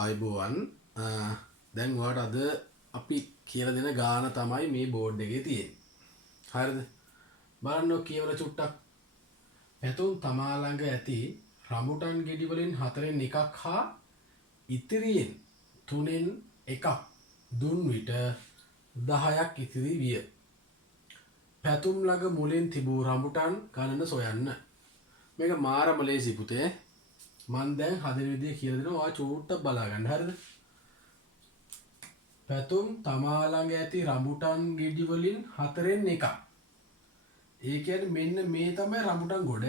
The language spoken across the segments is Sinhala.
ආයිබෝවන් දැන් ඔයාලට අද අපි කියලා දෙන ගාන තමයි මේ බෝඩ් එකේ තියෙන්නේ. හරිද? බලන්න කියවල චුට්ටක්. පැතුම් තමා ළඟ ඇති රඹුටන් ගෙඩි වලින් 4න් එකක් හා ඉතිරියෙන් 3න් එකක් දුන් විට 10ක් ඉතිරි විය. පැතුම් ළඟ මුලින් තිබූ රඹුටන් ගණන සොයන්න. මේක මාරම ලේසි පුතේ. මන් දැන් හදන විදිය කියලා දෙනවා. ඔයා චූට්ටක් බලා ගන්න. හරිද? පැතුම් තමා ළඟ ඇති රඹුටන් ගෙඩි වලින් 4න් එකක්. ඒ කියන්නේ මෙන්න මේ තමයි රඹුටන් ගොඩ.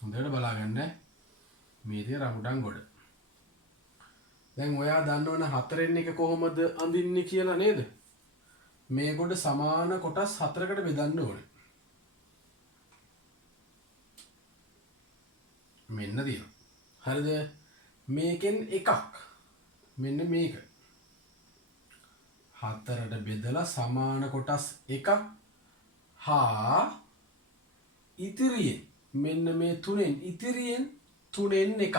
හොඳට බලා ගන්න. මේ තියෙන රඹුටන් ගොඩ. දැන් ඔයා දන්නවනේ 4න් එක කොහොමද අඳින්නේ කියලා නේද? මේ ගොඩ සමාන කොටස් 4කට බෙදන්න ඕනේ. මෙන්න තියෙනවා. හරිද? මේකෙන් එකක්. මෙන්න මේක. 4ට බෙදලා සමාන කොටස් එකක් හා ඉතිරියෙන් මෙන්න මේ 3න් ඉතිරියෙන් 3න් එකක්.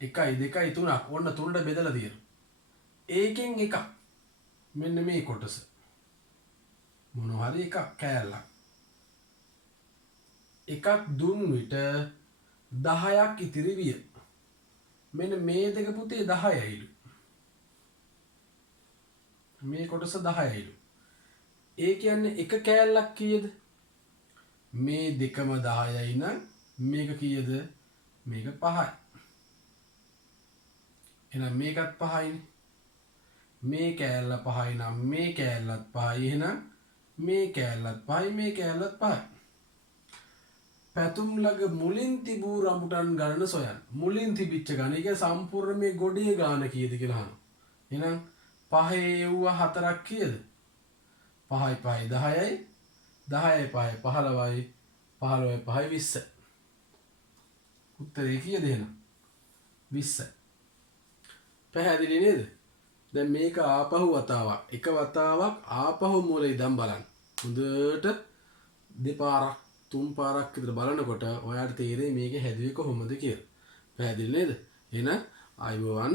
1යි 2යි 3ක් ඔන්න 3ට බෙදලා තියෙනවා. ඒකෙන් එකක්. මෙන්න මේ කොටස. මොනවා හරි එකක් කෑල්ලක්. එකක් දුන් විට 10ක් ඉතිරි විය. මෙන්න මේ දෙක පුතේ 10යිලු. මේ කොටස 10යිලු. ඒ කියන්නේ එක කෑල්ලක් කීයද? මේ දෙකම 10යි නම් මේක කීයද? මේක 5යි. එහෙනම් මේකත් 5යිනේ. මේ කෑල්ල 5යි නම් මේ කෑල්ලත් 5යි. එහෙනම් මේ කෑල්ලත් 5යි මේ කෑල්ලත් 5යි. පැතුම් ළඟ මුලින් තිබූ රඹුටන් ගණන සොයන්න. මුලින් තිබිච්ච ගණන. ඒක සම්පූර්ණ මේ ගොඩේ ගාන කීයද කියලා අහනවා. එහෙනම් 5 එව්වා 4ක් කීයද? 5යි 5යි 10යි. 10යි 5යි 15යි. 15යි 5යි 20යි. උත්තරේ කීයද එහෙනම්? 20යි. පැහැදිලි නේද? දැන් මේක ආපහු වතාවක්. එක වතාවක් ආපහු මූලේ ඉඳන් බලන්න. හොඳට දෙපාරක් තුන් පාරක් විතර බලනකොට ඔයාලට තේරෙයි මේක හැදුවේ කොහොමද කියලා. පැහැදිලි නේද? එහෙනම් ආයිබෝවන්